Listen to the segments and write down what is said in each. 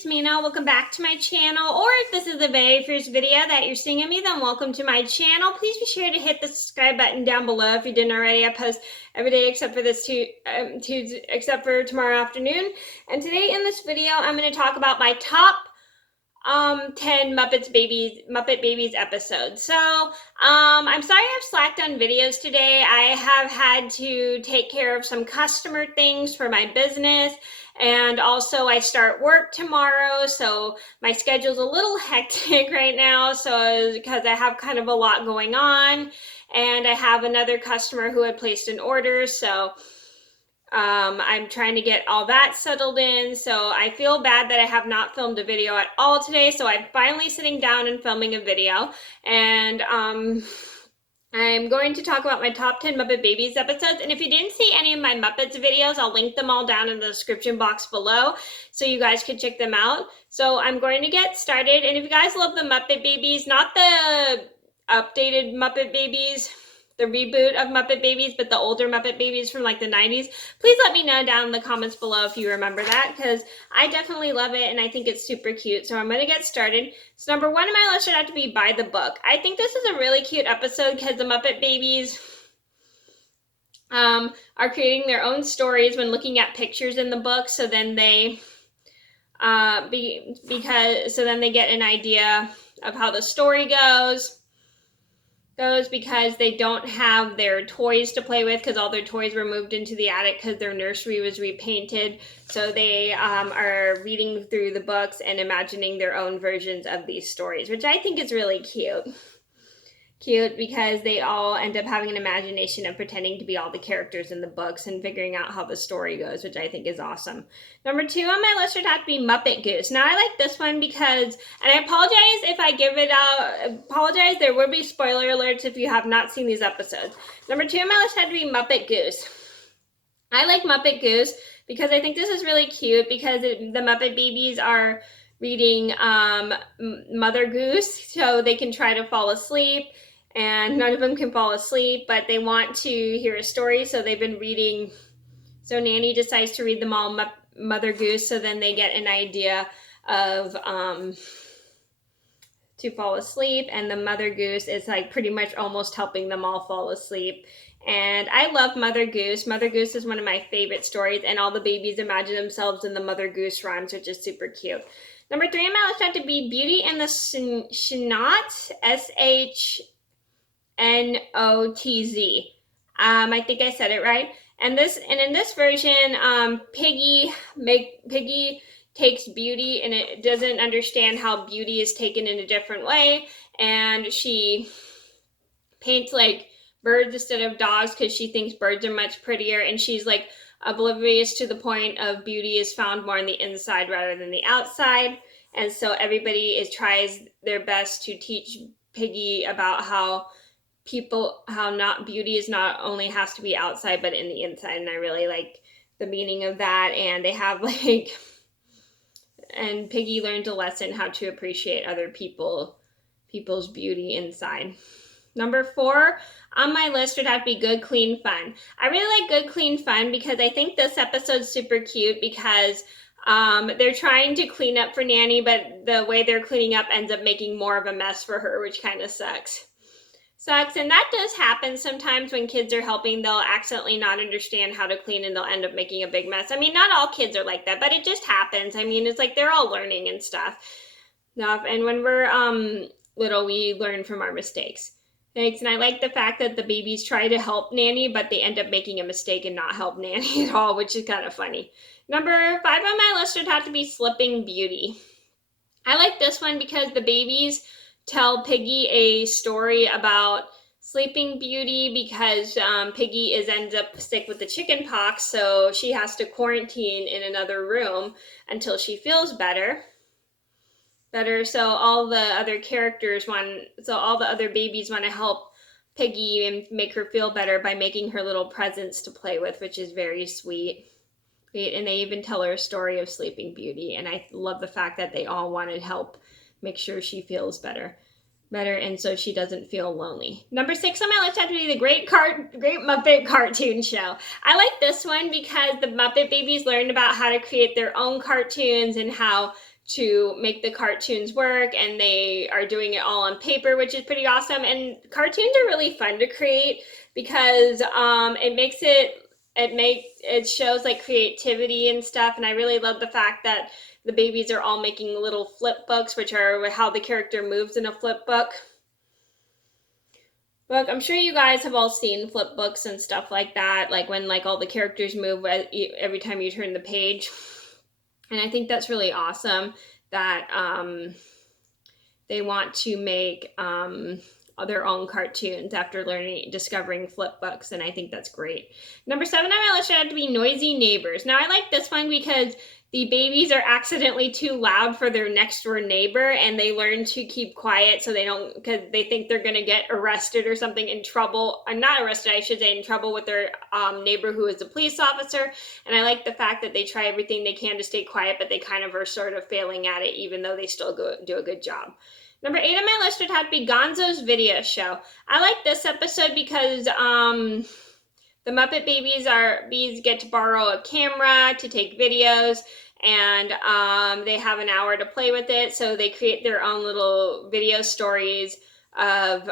it's Mena. Welcome back to my channel, or if this is the very first video that you're seeing of me, then welcome to my channel. Please be sure to hit the subscribe button down below if you didn't already. I post every day except for except for tomorrow afternoon. And today in this video, I'm going to talk about my top 10 Muppet Babies episodes. So I'm sorry I've slacked on videos today. I have had to take care of some customer things for my business, and also I start work tomorrow, so my schedule's a little hectic right now, so because I have kind of a lot going on, and I have another customer who had placed an order, so I'm trying to get all that settled in. So I feel bad that I have not filmed a video at all today. So I'm finally sitting down and filming a video. And I'm going to talk about my top 10 Muppet Babies episodes. And if you didn't see any of my Muppets videos, I'll link them all down in the description box below, so you guys can check them out. So I'm going to get started. And if you guys love the Muppet Babies, not the updated Muppet Babies, the reboot of Muppet Babies, but the older Muppet Babies from like the 90s, please let me know down in the comments below if you remember that, because I definitely love it and I think it's super cute. So I'm going to get started. So number one on my list should have to be By the Book. I think this is a really cute episode because the Muppet Babies are creating their own stories when looking at pictures in the book. So then they then they get an idea of how the story goes because they don't have their toys to play with, because all their toys were moved into the attic because their nursery was repainted. So they are reading through the books and imagining their own versions of these stories, which I think is really cute. Cute because they all end up having an imagination of pretending to be all the characters in the books and figuring out how the story goes, which I think is awesome. Number two on my list would have to be Muppet Goose. Now I like this one because, and I apologize if I give it out, there will be spoiler alerts if you have not seen these episodes. Number two on my list had to be Muppet Goose. I like Muppet Goose because I think this is really cute because the Muppet Babies are reading Mother Goose so they can try to fall asleep. And none of them can fall asleep, but they want to hear a story, so they've been reading. So Nanny decides to read them all Mother Goose, so then they get an idea of to fall asleep, and the Mother Goose is like pretty much almost helping them all fall asleep. And I love Mother Goose. Mother Goose is one of my favorite stories, and all the babies imagine themselves in the Mother Goose rhymes, which is super cute. Number three on my list had to be Beauty and the Shnotz, Snotz. I think I said it right. And in this version, Piggy takes Beauty, and it doesn't understand how Beauty is taken in a different way, and she paints like birds instead of dogs because she thinks birds are much prettier, and she's like oblivious to the point of Beauty is found more on the inside rather than the outside. And so everybody tries their best to teach Piggy about how beauty is not only has to be outside but in the inside, and I really like the meaning of that. And they have and Piggy learns a lesson how to appreciate other people's beauty inside. Number four on my list would have to be Good Clean Fun. I really like Good Clean Fun because I think this episode's super cute because they're trying to clean up for Nanny, but the way they're cleaning up ends up making more of a mess for her, which kind of sucks. And that does happen sometimes when kids are helping. They'll accidentally not understand how to clean and they'll end up making a big mess. I mean, not all kids are like that, but it just happens. I mean, it's like they're all learning and stuff. And when we're little, we learn from our mistakes. Thanks. And I like the fact that the babies try to help Nanny, but they end up making a mistake and not help Nanny at all, which is kind of funny. Number five on my list would have to be Slipping Beauty. I like this one because the babies tell Piggy a story about Sleeping Beauty because Piggy ends up sick with the chicken pox, so she has to quarantine in another room until she feels better. So all the other babies want to help Piggy and make her feel better by making her little presents to play with, which is very sweet. And they even tell her a story of Sleeping Beauty, and I love the fact that they all want to help make sure she feels better, and so she doesn't feel lonely. Number six on my list had to be the Great Muppet Cartoon Show. I like this one because the Muppet Babies learned about how to create their own cartoons and how to make the cartoons work, and they are doing it all on paper, which is pretty awesome. And cartoons are really fun to create because it shows like creativity and stuff. And I really love the fact that the babies are all making little flip books, which are how the character moves in a flip book. Look, I'm sure you guys have all seen flip books and stuff like that, like when like all the characters move every time you turn the page. And I think that's really awesome that they want to make their own cartoons after discovering flip books, and I think that's great. Number 7 on my list had to be Noisey Neighbors. Now I like this one because the babies are accidentally too loud for their next door neighbor, and they learn to keep quiet so they don't, because they think they're going to get arrested or something, in trouble, not arrested, I should say, in trouble with their neighbor who is a police officer. And I like the fact that they try everything they can to stay quiet, but they kind of are sort of failing at it, even though they still do a good job. Number 8 on my list would have to be Gonzo's Video Show. I like this episode because the Muppet Babies get to borrow a camera to take videos, and they have an hour to play with it, so they create their own little video stories of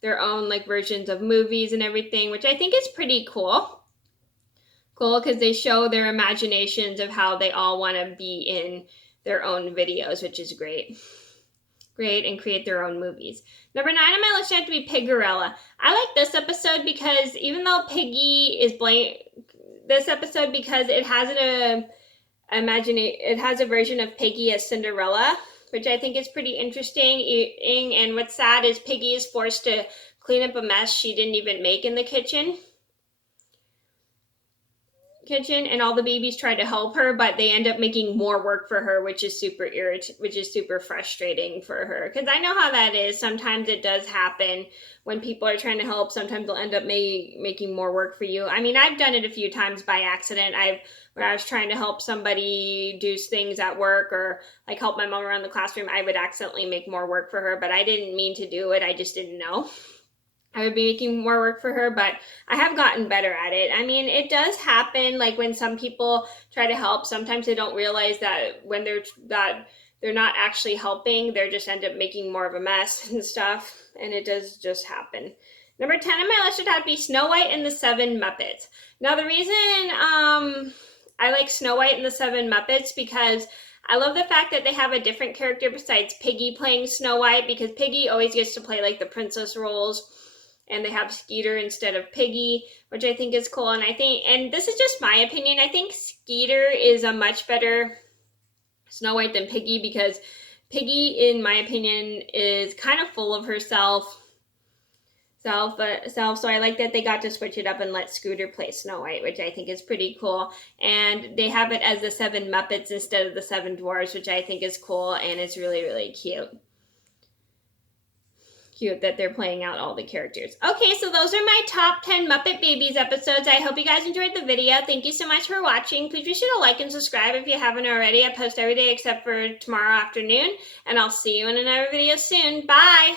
their own like versions of movies and everything, which I think is pretty cool. Cool, because they show their imaginations of how they all want to be in their own videos, which is great. Great, and create their own movies. Number 9 on my list had to be Pigorella. I like this episode because even though Piggy is this episode because it has it has a version of Piggy as Cinderella, which I think is pretty interesting. And what's sad is Piggy is forced to clean up a mess she didn't even make in the kitchen, and all the babies try to help her, but they end up making more work for her, which is super frustrating for her, because I know how that is. Sometimes it does happen when people are trying to help. Sometimes they'll end up making more work for you. I mean, I've done it a few times by accident. When I was trying to help somebody do things at work, or like help my mom around the classroom, I would accidentally make more work for her, but I didn't mean to do it. I just didn't know I would be making more work for her, but I have gotten better at it. I mean, it does happen, like when some people try to help, sometimes they don't realize that when they're not actually helping, they just end up making more of a mess and stuff, and it does just happen. Number 10 on my list would have to be Snow White and the 7 Muppets. Now, the reason I like Snow White and the 7 Muppets because I love the fact that they have a different character besides Piggy playing Snow White, because Piggy always gets to play like the princess roles, and they have Skeeter instead of Piggy, which I think is cool. And this is just my opinion, I think Skeeter is a much better Snow White than Piggy, because Piggy, in my opinion, is kind of full of herself. So I like that they got to switch it up and let Scooter play Snow White, which I think is pretty cool. And they have it as the 7 Muppets instead of the 7 Dwarves, which I think is cool, and it's really, really cute. Cute that they're playing out all the characters. Okay, so those are my top 10 Muppet Babies episodes. I hope you guys enjoyed the video. Thank you so much for watching. Please be sure to like and subscribe if you haven't already. I post every day except for tomorrow afternoon, and I'll see you in another video soon. Bye!